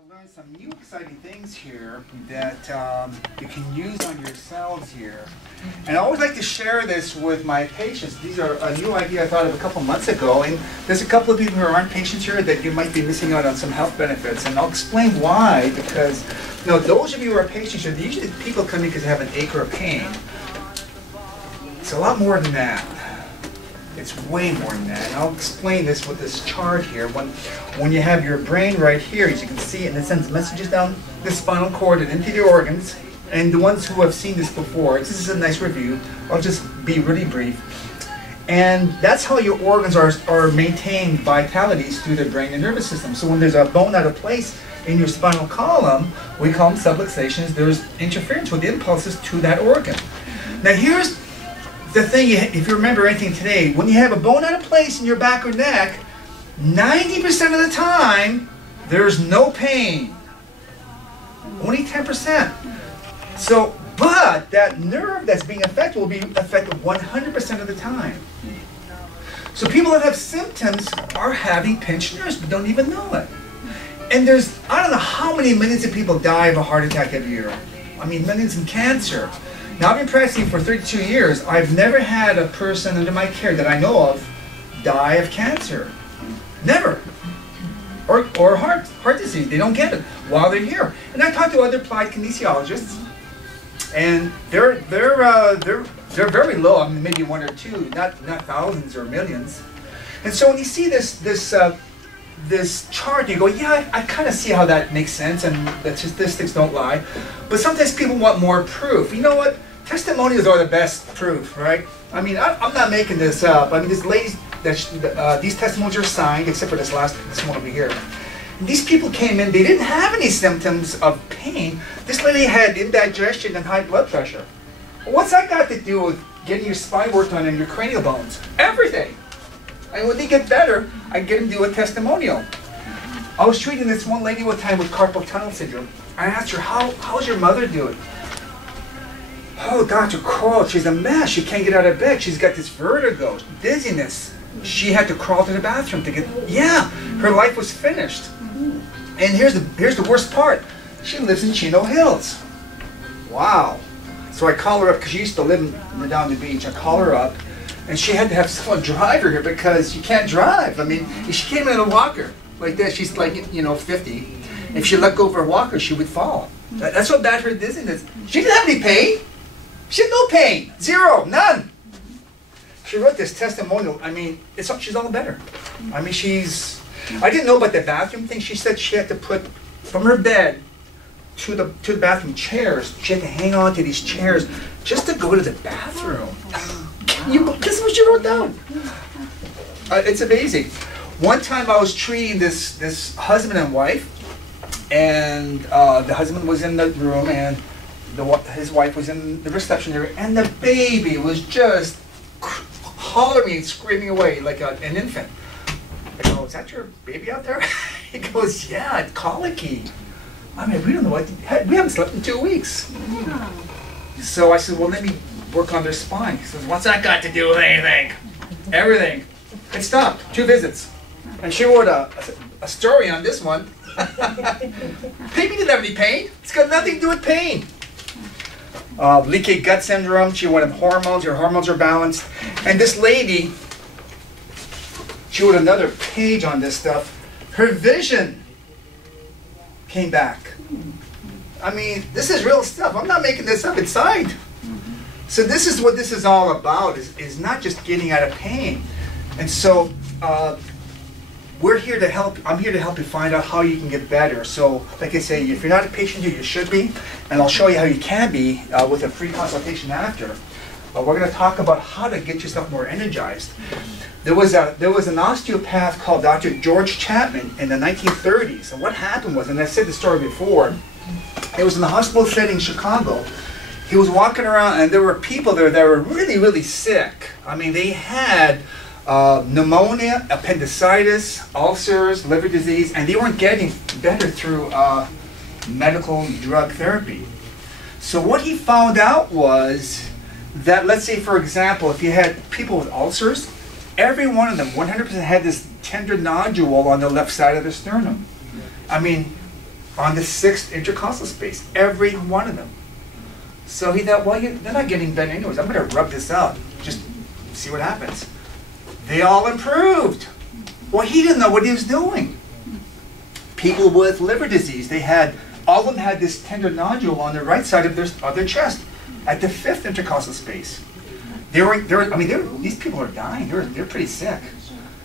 I learned some new exciting things here that you can use on yourselves here. And I always like to share this with my patients. These are a new idea I thought of a couple months ago, and there's a couple of people who aren't patients here that you might be missing out on some health benefits, and I'll explain why. Because those of you who are patients here, usually people come in because they have an ache or a pain. It's a lot more than that. It's way more than that. And I'll explain this with this chart here. When you have your brain right here, as you can see, and it sends messages down the spinal cord and into the organs. And the ones who have seen this before, this is a nice review. I'll just be really brief. And that's how your organs are maintained vitalities through the brain and nervous system. So when there's a bone out of place in your spinal column, we call them subluxations, there's interference with the impulses to that organ. Now here's the thing, if you remember anything today, when you have a bone out of place in your back or neck, 90% of the time, there's no pain. Only 10%. So, but that nerve that's being affected will be affected 100% of the time. So people that have symptoms are having pinched nerves, but don't even know it. And there's, I don't know how many millions of people die of a heart attack every year. I mean, millions in cancer. Now, I've been practicing for 32 years. I've never had a person under my care that I know of die of cancer. Never. Or heart disease. They don't get it while they're here. And I talk to other applied kinesiologists, and they're very low. I mean, maybe one or two, not thousands or millions. And so when you see this chart, you go, yeah, I kind of see how that makes sense, and the statistics don't lie. But sometimes people want more proof. You know what? Testimonials are the best proof, right? I mean, I'm not making this up. I mean, this lady, these testimonials are signed, except for this one over here. And these people came in, they didn't have any symptoms of pain. This lady had indigestion and high blood pressure. What's that got to do with getting your spine worked on and your cranial bones? Everything. And when they get better, I get them to do a testimonial. I was treating this one lady one time with carpal tunnel syndrome. I asked her, how's your mother doing? Oh, Dr. Korol, she's a mess. She can't get out of bed. She's got this vertigo, dizziness. She had to crawl to the bathroom to get, yeah, her life was finished. And here's the worst part. She lives in Chino Hills. Wow. So I call her up, because she used to live down the beach. I call her up, and she had to have someone drive her here because she can't drive. I mean, if she came in a walker like this, she's like, 50. If she let go of her walker, she would fall. That's how bad her dizziness. She didn't have any pain. She had no pain. Zero. None. She wrote this testimonial. I mean, she's all better. I mean, I didn't know about the bathroom thing. She said she had to put, from her bed to the bathroom, chairs. She had to hang on to these chairs just to go to the bathroom. This is what she wrote down. It's amazing. One time I was treating this husband and wife, and the husband was in the room, and his wife was in the reception area, and the baby was just hollering and screaming away like an infant. I go, is that your baby out there? He goes, yeah, it's colicky. I mean, we don't know we haven't slept in 2 weeks. So I said, well, let me work on their spine. He says, what's that got to do with anything? Everything. It stopped. 2 visits. And she wrote a story on this one. Baby didn't have any pain. It's got nothing to do with pain. Leaky gut syndrome. She wanted hormones. Her hormones are balanced. And this lady, she wrote another page on this stuff. Her vision came back. I mean, this is real stuff. I'm not making this up. It's signed. So this is what this is all about, is not just getting out of pain. And so we're here to help. I'm here to help you find out how you can get better. So like I say, if you're not a patient here, you should be. And I'll show you how you can be with a free consultation after. We're going to talk about how to get yourself more energized. There was an osteopath called Dr. George Chapman in the 1930s. And what happened was, and I said the story before, it was in the hospital setting in Chicago. He was walking around, and there were people there that were really, really sick. I mean, they had pneumonia, appendicitis, ulcers, liver disease, and they weren't getting better through medical drug therapy. So what he found out was that, let's say, for example, if you had people with ulcers, every one of them, 100% had this tender nodule on the left side of the sternum. I mean, on the 6th intercostal space, every one of them. So he thought, well, they're not getting bent anyways. I'm going to rub this out, just see what happens. They all improved. Well, he didn't know what he was doing. People with liver disease, all of them had this tender nodule on the right side of their chest at the 5th intercostal space. These people are dying. They're pretty sick.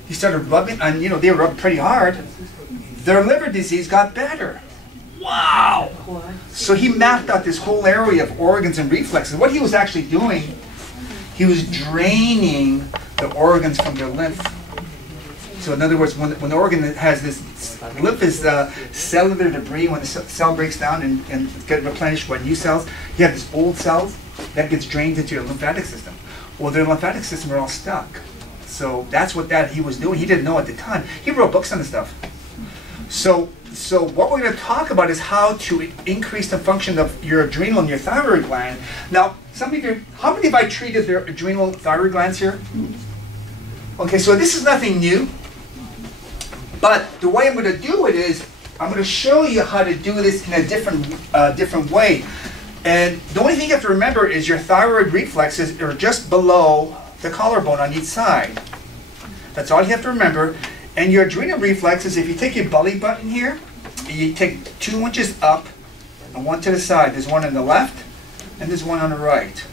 He started rubbing, and they rubbed pretty hard. Their liver disease got better. Wow! So he mapped out this whole area of organs and reflexes. What he was actually doing, he was draining the organs from their lymph. So in other words, when the organ has this, lymph is cellular debris. When the cell breaks down and gets replenished by new cells, you have this old cells that gets drained into your lymphatic system. Well, their lymphatic system are all stuck. So that's what he was doing. He didn't know at the time. He wrote books on this stuff. So what we're going to talk about is how to increase the function of your adrenal and your thyroid gland. Now, how many have I treated their adrenal thyroid glands here? Okay, so this is nothing new. But the way I'm going to do it is, I'm going to show you how to do this in a different way. And the only thing you have to remember is your thyroid reflexes are just below the collarbone on each side. That's all you have to remember. And your adrenal reflexes, if you take your belly button here, you take 2 inches up and 1 to the side. There's one on the left and there's one on the right.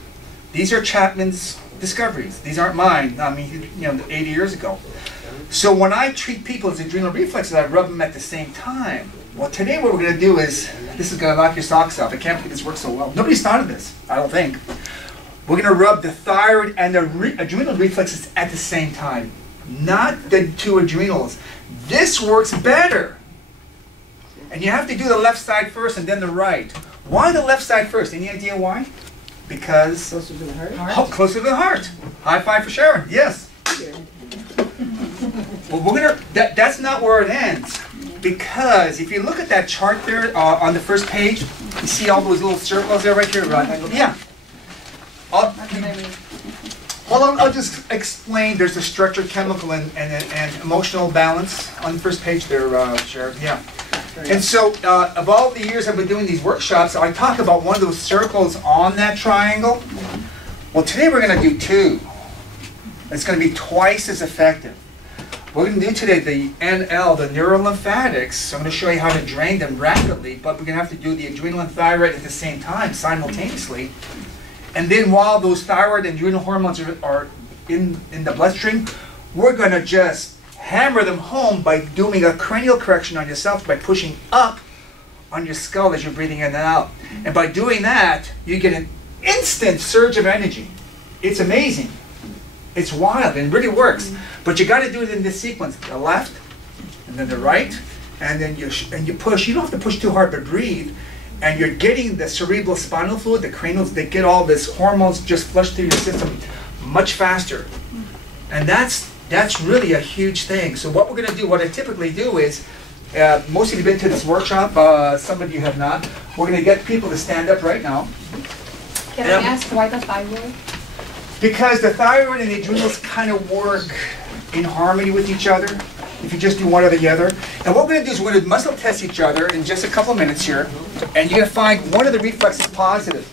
These are Chapman's discoveries. These aren't mine. 80 years ago. So when I treat people's adrenal reflexes, I rub them at the same time. Well, today what we're going to do is, this is going to knock your socks off. I can't believe this works so well. Nobody's thought of this, I don't think. We're going to rub the thyroid and the adrenal reflexes at the same time. Not the 2 adrenals. This works better. And you have to do the left side first and then the right. Why the left side first? Any idea why? Because closer to the heart. Oh, closer to the heart. High five for Sharon. Yes. Well, that's not where it ends. Because if you look at that chart there on the first page, you see all those little circles there right here, right? Yeah. I'll just explain. There's a structure, chemical, and emotional balance on the first page there, Sharon. Yeah. And so, of all the years I've been doing these workshops, I talk about one of those circles on that triangle. Well, today we're going to do 2. It's going to be twice as effective. We're going to do today the NL, the neurolymphatics. So I'm going to show you how to drain them rapidly, but we're going to have to do the adrenal and thyroid at the same time, simultaneously. And then while those thyroid and adrenal hormones are in the bloodstream, we're going to just hammer them home by doing a cranial correction on yourself by pushing up on your skull as you're breathing in and out. And by doing that, you get an instant surge of energy. It's amazing. It's wild and it really works. But you got to do it in this sequence: the left, and then the right, and then you push. You don't have to push too hard, but breathe. And you're getting the cerebral spinal fluid, the cranials, they get all this hormones just flushed through your system much faster. And that's really a huge thing. So what we're going to do, what I typically do is, most of you have been to this workshop, some of you have not. We're going to get people to stand up right now. Can I ask why the thyroid? Because the thyroid and the adrenals kind of work in harmony with each other if you just do one or the other. And what we're going to do is we're going to muscle test each other in just a couple minutes here. And you're going to find one of the reflexes positive.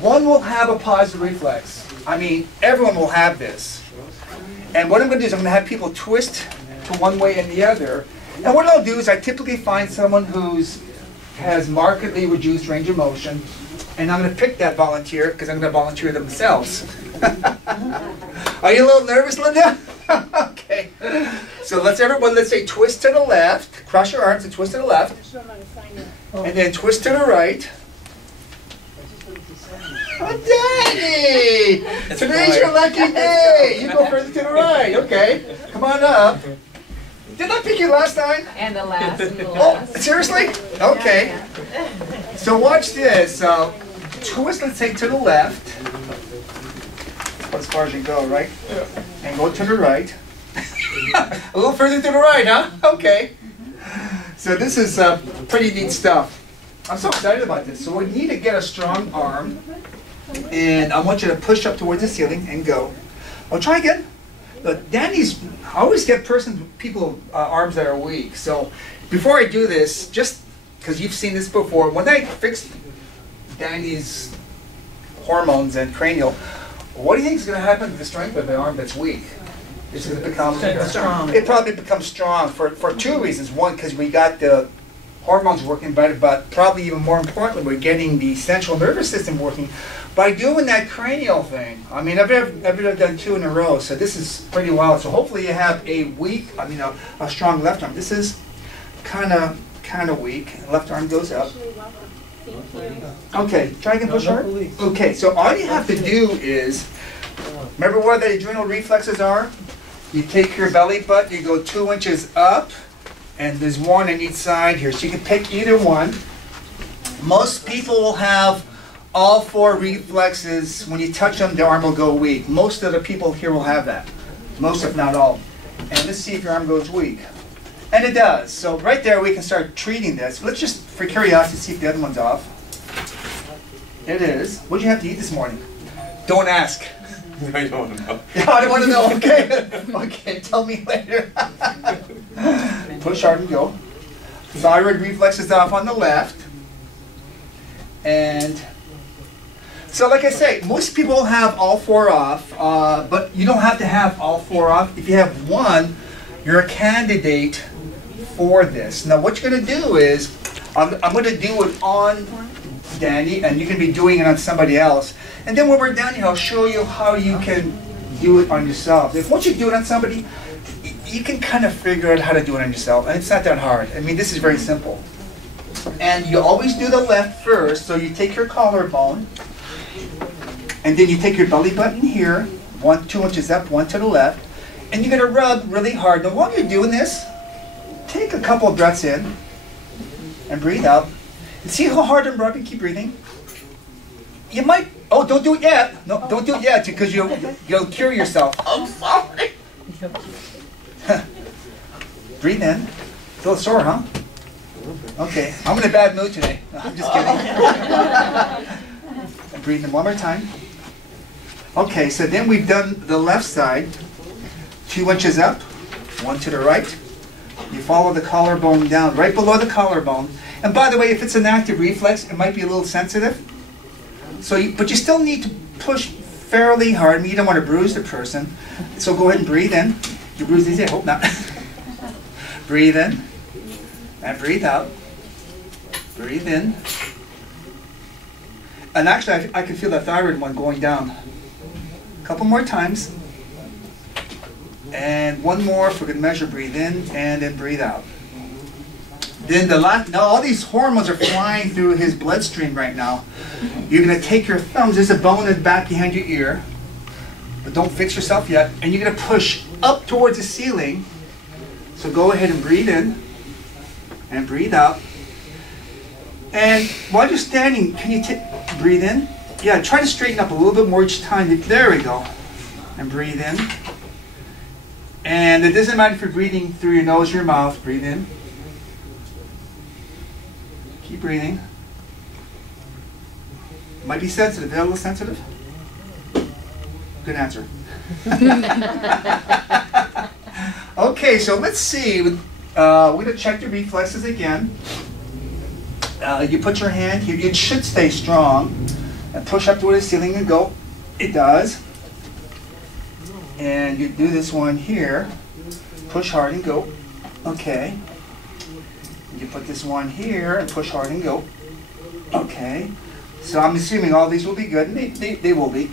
One will have a positive reflex. I mean, everyone will have this. And what I'm going to do is I'm going to have people twist to one way and the other. And what I'll do is I typically find someone who has markedly reduced range of motion. And I'm going to pick that volunteer because I'm going to volunteer themselves. Are you a little nervous, Linda? Okay. So let's say twist to the left. Cross your arms and twist to the left. And then twist to the right. Oh, Daddy! Today's your lucky day. You go further to the right. Okay. Come on up. Did I pick you last time? And the last. Oh, seriously? Okay. So watch this. Twist, let's say, to the left. As far as you go, right? And go to the right. A little further to the right, huh? Okay. So this is pretty neat stuff. I'm so excited about this. So we need to get a strong arm. And I want you to push up towards the ceiling and go. Oh, try again. Look, Danny's, I always get people arms that are weak. So before I do this, just because you've seen this before, when I fixed Danny's hormones and cranial, what do you think is going to happen to the strength of the arm that's weak? It's going to become strong. It probably becomes strong for two reasons. One, because we got the hormones working better, but probably even more importantly, we're getting the central nervous system working by doing that cranial thing. I mean, I've done 2 in a row, so this is pretty wild. So hopefully you have a strong left arm. This is kind of weak. Left arm goes up. Okay, try again, push hard. Okay, so all you have to do is, remember where the adrenal reflexes are? You take your belly button, you go 2 inches up, and there's one on each side here. So you can pick either one. Most people will have all 4 reflexes. When you touch them, the arm will go weak. Most of the people here will have that. Most, if not all. And let's see if your arm goes weak. And it does. So right there, we can start treating this. Let's just, for curiosity, see if the other one's off. It is. What did you have to eat this morning? Don't ask. I don't want to know. I don't want to know. Okay. Okay, tell me later. Push hard and go. Thyroid reflex is off on the left. And so like I say, most people have all 4 off, but you don't have to have all 4 off. If you have one, you're a candidate for this. Now what you're going to do is, I'm going to do it on Danny, and you can be doing it on somebody else. And then when we're done here, I'll show you how you can do it on yourself. If once you do it on somebody, you can kind of figure out how to do it on yourself. And it's not that hard. I mean, this is very simple. And you always do the left first. So you take your collarbone, and then you take your belly button here, 2 inches up, 1 to the left, and you're going to rub really hard. Now while you're doing this, take a couple of breaths in and breathe out. And see how hard I'm rubbing? Keep breathing. You might, oh, don't do it yet. No, don't do it yet, because you'll cure yourself. I'm sorry. Breathe in. Feel sore, huh? Okay, I'm in a bad mood today. No, I'm just kidding. Breathe in one more time. Okay, so then we've done the left side. 2 inches up, 1 to the right. You follow the collarbone down, right below the collarbone. And by the way, if it's an active reflex, it might be a little sensitive. But you still need to push fairly hard. I mean, you don't want to bruise the person. So go ahead and breathe in. You bruise these? I hope not. Breathe in. And breathe out. Breathe in. And actually, I can feel the thyroid one going down. A couple more times. And one more for good measure. Breathe in and then breathe out. Then now all these hormones are flying through his bloodstream right now. You're going to take your thumbs, there's a bone in the back behind your ear, but don't fix yourself yet, and you're going to push up towards the ceiling. So go ahead and breathe in and breathe out. And while you're standing, can you breathe in? Yeah, try to straighten up a little bit more each time. There we go. And breathe in. And it doesn't matter if you're breathing through your nose or your mouth. Breathe in. Keep breathing. Might be sensitive. Is that a little sensitive? Good answer. Okay, so let's see. We're going to check the reflexes again. You put your hand here. It should stay strong. And push up toward the ceiling and go. It does. And you do this one here. Push hard and go. Okay. You put this one here and push hard and go. Okay. So I'm assuming all these will be good. And they will be.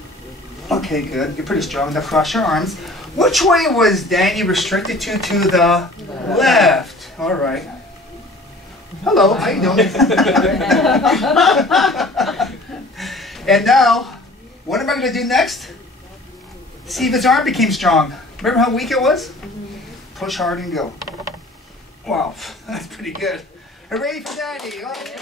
Okay, good. You're pretty strong. Now cross your arms. Which way was Danny restricted to? To the left. All right. Hello, how you doing? And now, what am I going to do next? See if his arm became strong. Remember how weak it was? Push hard and go. Wow, that's pretty good. Hooray for Danny. Okay.